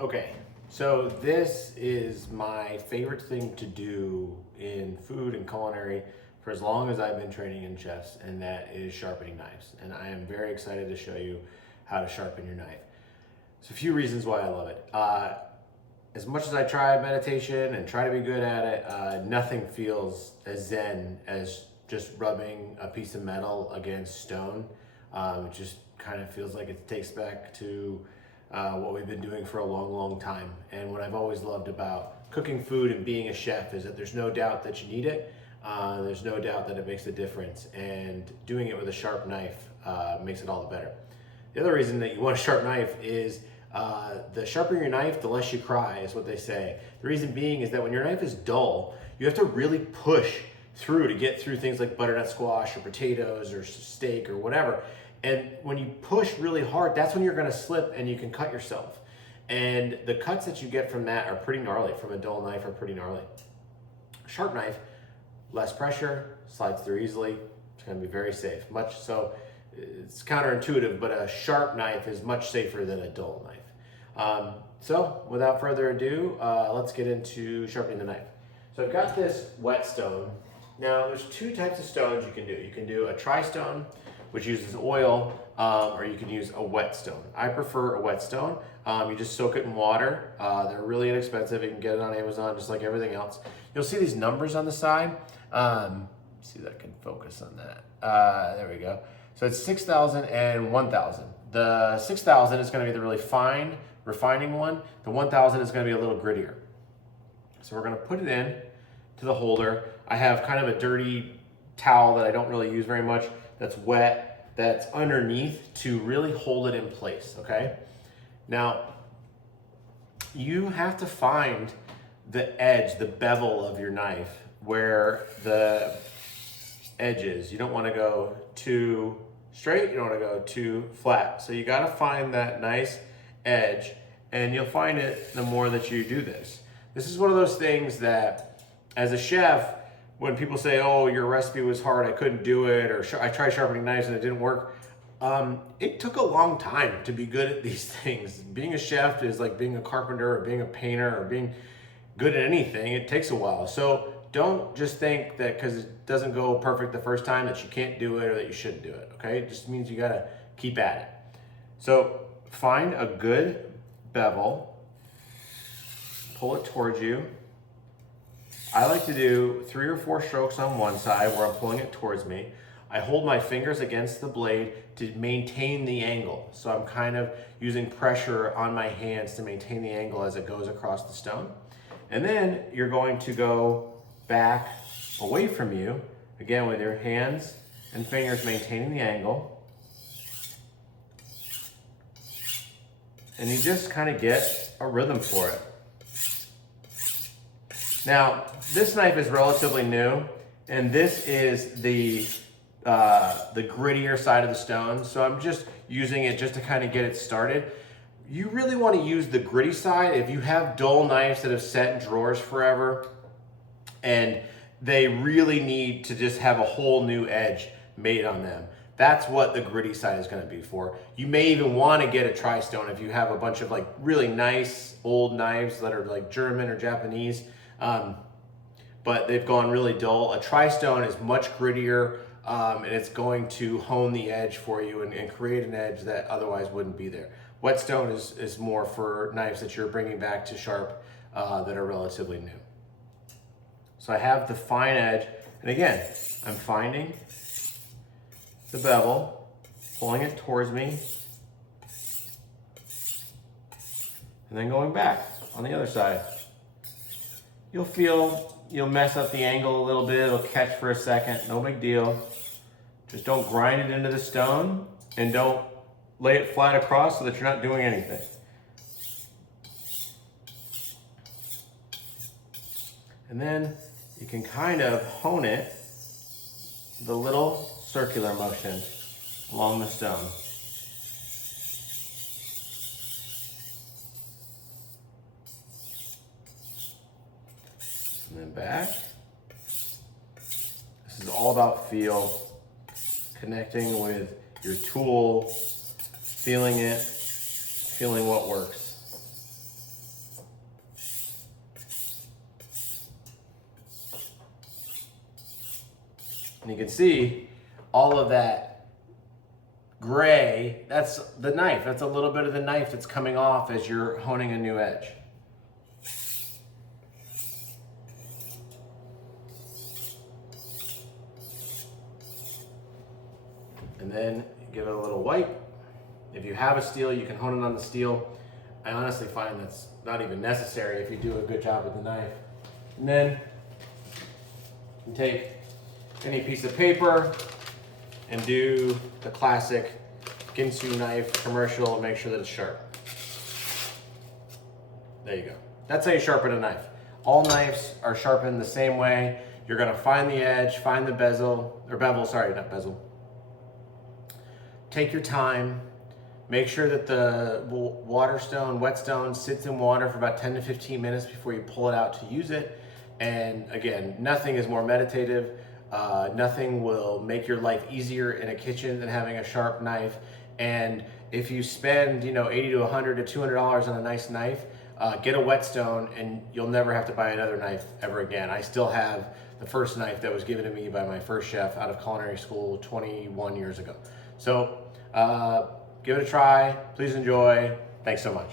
Okay, so this is my favorite thing to do in food and culinary for as long as I've been training in chefs, and that is sharpening knives. And I am very excited to show you how to sharpen your knife. There's a few reasons why I love it. As much as I try meditation and try to be good at it, nothing feels as zen as just rubbing a piece of metal against stone. It just kind of feels like it takes back to what we've been doing for a long, long time. And what I've always loved about cooking food and being a chef is that there's no doubt that you need it. There's no doubt that it makes a difference. And doing it with a sharp knife makes it all the better. The other reason that you want a sharp knife is the sharper your knife, the less you cry, is what they say. The reason being is that when your knife is dull, you have to really push through to get through things like butternut squash or potatoes or steak or whatever. And when you push really hard, that's when you're gonna slip and you can cut yourself. And the cuts that you get from that are pretty gnarly, from a dull knife are pretty gnarly. A sharp knife, less pressure, slides through easily, it's gonna be very safe. Much so, it's counterintuitive, but a sharp knife is much safer than a dull knife. So without further ado, let's get into sharpening the knife. So I've got this whetstone. Now there's two types of stones you can do. You can do a tri-stone, which uses oil, or you can use a whetstone. I prefer a whetstone. You just soak it in water. They're really inexpensive. You can get it on Amazon just like everything else. You'll see these numbers on the side. See if I can focus on that. There we go. So it's 6,000 and 1,000. The 6,000 is gonna be the really fine, refining one. The 1,000 is gonna be a little grittier. So we're gonna put it in to the holder. I have kind of a dirty towel that I don't really use very much, that's wet, that's underneath to really hold it in place, okay? Now, you have to find the edge, the bevel of your knife, where the edge is. You don't wanna go too straight, you don't wanna go too flat. So you gotta find that nice edge, and you'll find it the more that you do this. This is one of those things that, as a chef, when people say, oh, your recipe was hard, I couldn't do it, or I tried sharpening knives and it didn't work, it took a long time to be good at these things. Being a chef is like being a carpenter or being a painter or being good at anything. It takes a while. So don't just think that because it doesn't go perfect the first time that you can't do it or that you shouldn't do it, okay? It just means you gotta keep at it. So find a good bevel, pull it towards you. I like to do 3 or 4 strokes on one side where I'm pulling it towards me. I hold my fingers against the blade to maintain the angle. So I'm kind of using pressure on my hands to maintain the angle as it goes across the stone. And then you're going to go back away from you, again with your hands and fingers maintaining the angle. And you just kind of get a rhythm for it. Now, this knife is relatively new, and this is the grittier side of the stone, so I'm just using it just to kind of get it started. You really want to use the gritty side if you have dull knives that have sat in drawers forever, and they really need to just have a whole new edge made on them. That's what the gritty side is going to be for. You may even want to get a tri-stone if you have a bunch of like really nice old knives that are like German or Japanese. But they've gone really dull. A tri-stone is much grittier, and it's going to hone the edge for you and create an edge that otherwise wouldn't be there. Whetstone is more for knives that you're bringing back to sharp that are relatively new. So I have the fine edge, and again, I'm finding the bevel, pulling it towards me, and then going back on the other side. You'll mess up the angle a little bit, it'll catch for a second, no big deal. Just don't grind it into the stone and don't lay it flat across so that you're not doing anything. And then you can kind of hone it with a little circular motion along the stone. And then back. This is all about feel, connecting with your tool, feeling it, feeling what works. And you can see all of that gray, that's the knife. That's a little bit of the knife that's coming off as you're honing a new edge. And then give it a little wipe. If you have a steel, you can hone it on the steel. I honestly find that's not even necessary if you do a good job with the knife. And then you take any piece of paper and do the classic Ginsu knife commercial and make sure that it's sharp. There you go. That's how you sharpen a knife. All knives are sharpened the same way. You're gonna find the edge, find the bezel, or bevel, sorry, not bezel. Take your time. Make sure that the whetstone sits in water for about 10 to 15 minutes before you pull it out to use it. And again, nothing is more meditative. Nothing will make your life easier in a kitchen than having a sharp knife. And if you spend, $80 to $100 to $200 on a nice knife, get a whetstone and you'll never have to buy another knife ever again. I still have the first knife that was given to me by my first chef out of culinary school 21 years ago. So give it a try. Please enjoy. Thanks so much.